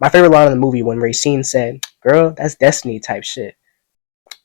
My favorite line in the movie when Racine said, "Girl, that's destiny" type shit.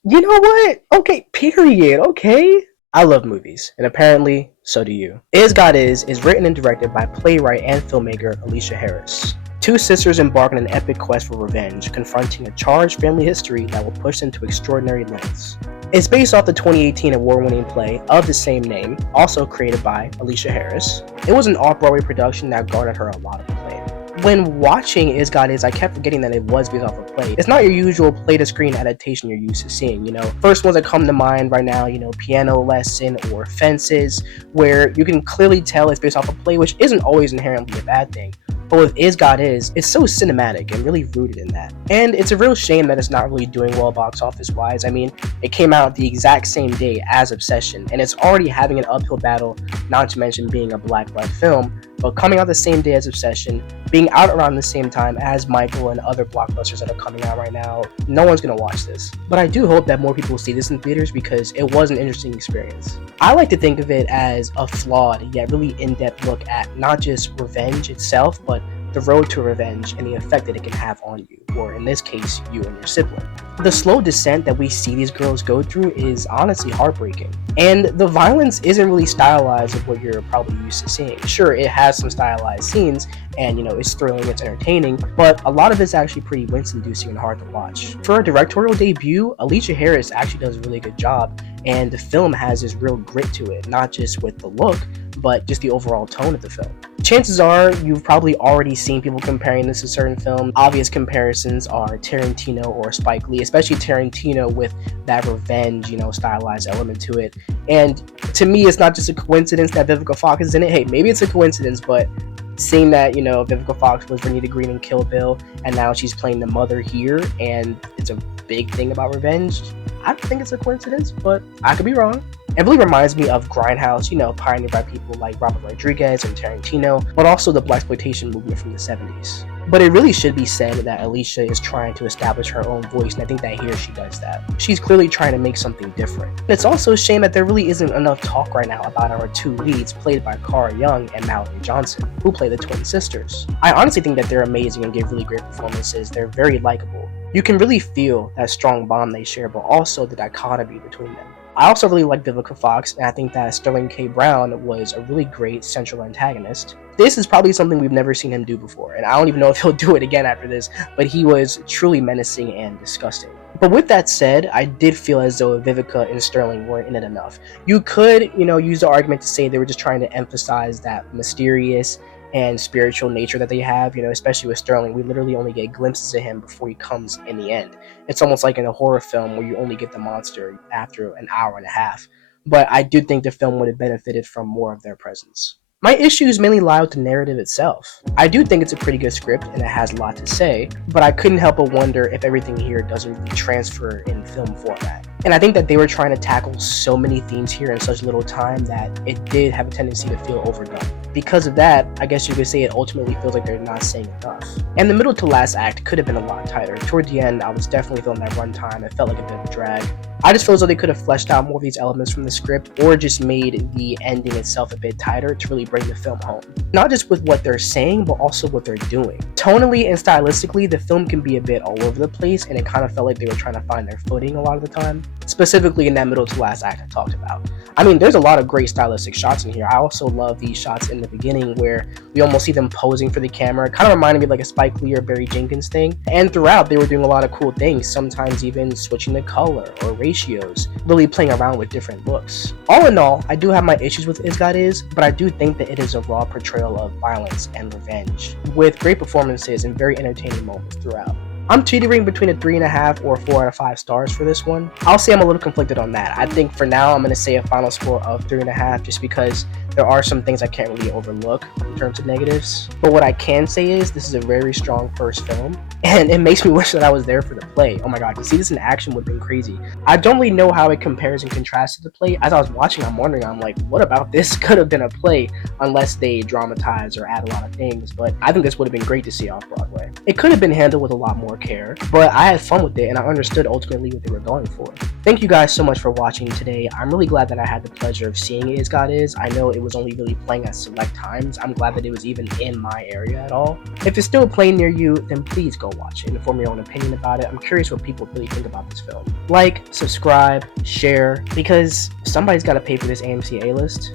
You know what? Okay, period. Okay. I love movies, and apparently, so do you. Is God is written and directed by playwright and filmmaker Alicia Harris. Two sisters embark on an epic quest for revenge, confronting a charged family history that will push them to extraordinary lengths. It's based off the 2018 award-winning play of the same name, also created by Alicia Harris. It was an off-Broadway production that garnered her a lot of acclaim. When watching Is God Is, I kept forgetting that it was based off a play. It's not your usual play-to-screen adaptation you're used to seeing, First ones that come to mind right now, Piano Lesson or Fences, where you can clearly tell it's based off a play, which isn't always inherently a bad thing. But with Is God Is, it's so cinematic and really rooted in that. And it's a real shame that it's not really doing well box office wise. I mean, it came out the exact same day as Obsession, and it's already having an uphill battle, not to mention being a black-led film, but coming out the same day as Obsession, being out around the same time as Michael and other blockbusters that are coming out right now, no one's gonna watch this. But I do hope that more people see this in theaters because it was an interesting experience. I like to think of it as a flawed yet really in-depth look at not just revenge itself, but the road to revenge and the effect that it can have on you, or in this case, you and your sibling. The slow descent that we see these girls go through is honestly heartbreaking. And the violence isn't really stylized of what you're probably used to seeing. Sure, it has some stylized scenes, and it's thrilling, it's entertaining, but a lot of it's actually pretty wince-inducing and hard to watch. For a directorial debut, Alicia Harris actually does a really good job, and the film has this real grit to it, not just with the look, but just the overall tone of the film. Chances are you've probably already seen people comparing this to certain films. Obvious comparisons are Tarantino or Spike Lee, especially Tarantino with that revenge, stylized element to it. And to me, it's not just a coincidence that Vivica Fox is in it. Hey, maybe it's a coincidence, but seeing that, Vivica Fox was Renita Green in Kill Bill, and now she's playing the mother here, and it's a big thing about revenge, I don't think it's a coincidence, but I could be wrong. It really reminds me of Grindhouse, pioneered by people like Robert Rodriguez and Tarantino, but also the blaxploitation movement from the 70s. But it really should be said that Alicia is trying to establish her own voice, and I think that here she does that. She's clearly trying to make something different. And it's also a shame that there really isn't enough talk right now about our two leads, played by Cara Young and Mallory Johnson, who play the twin sisters. I honestly think that they're amazing and give really great performances. They're very likable. You can really feel that strong bond they share, but also the dichotomy between them. I also really like Vivica Fox, and I think that Sterling K. Brown was a really great central antagonist. This is probably something we've never seen him do before, and I don't even know if he'll do it again after this, but he was truly menacing and disgusting. But with that said, I did feel as though Vivica and Sterling weren't in it enough. You could, use the argument to say they were just trying to emphasize that mysterious and spiritual nature that they have, especially with Sterling. We literally only get glimpses of him before he comes in the end. It's almost like in a horror film where you only get the monster after an hour and a half. But I do think the film would have benefited from more of their presence. My issues mainly lie with the narrative itself. I do think it's a pretty good script and it has a lot to say, but I couldn't help but wonder if everything here doesn't really transfer in film format. And I think that they were trying to tackle so many themes here in such little time that it did have a tendency to feel overdone. Because of that, I guess you could say it ultimately feels like they're not saying enough. And the middle to last act could have been a lot tighter. Toward the end, I was definitely feeling that runtime. It felt like a bit of a drag. I just feel as though they could have fleshed out more of these elements from the script, or just made the ending itself a bit tighter to really bring the film home. Not just with what they're saying, but also what they're doing. Tonally and stylistically, the film can be a bit all over the place, and it kind of felt like they were trying to find their footing a lot of the time, specifically in that middle to last act I talked about. I mean, there's a lot of great stylistic shots in here. I also love these shots in the beginning where we almost see them posing for the camera. It kind of reminded me of like a Spike Lee or Barry Jenkins thing. And throughout, they were doing a lot of cool things, sometimes even switching the color or ratios, really playing around with different looks. All in all, I do have my issues with Is God Is, but I do think that it is a raw portrayal of violence and revenge, with great performances and very entertaining moments throughout. I'm teetering between a 3.5 or 4 out of 5 stars for this one. I'll say I'm a little conflicted on that. I think for now I'm going to say a final score of 3.5 just because there are some things I can't really overlook in terms of negatives. But what I can say is this is a very strong first film, and it makes me wish that I was there for the play. Oh my god, to see this in action would have been crazy. I don't really know how it compares and contrasts to the play. As I was watching, I'm wondering, I'm like, what about this could have been a play unless they dramatize or add a lot of things, but I think this would have been great to see off Broadway. It could have been handled with a lot more or care, but I had fun with it and I understood ultimately what they were going for. Thank you guys so much for watching today. I'm really glad that I had the pleasure of seeing Is God Is. I know it was only really playing at select times. I'm glad that it was even in my area at all. If it's still playing near you, then please go watch it and form your own opinion about it. I'm curious what people really think about this film. Like, subscribe, share, because somebody's got to pay for this AMC A-list.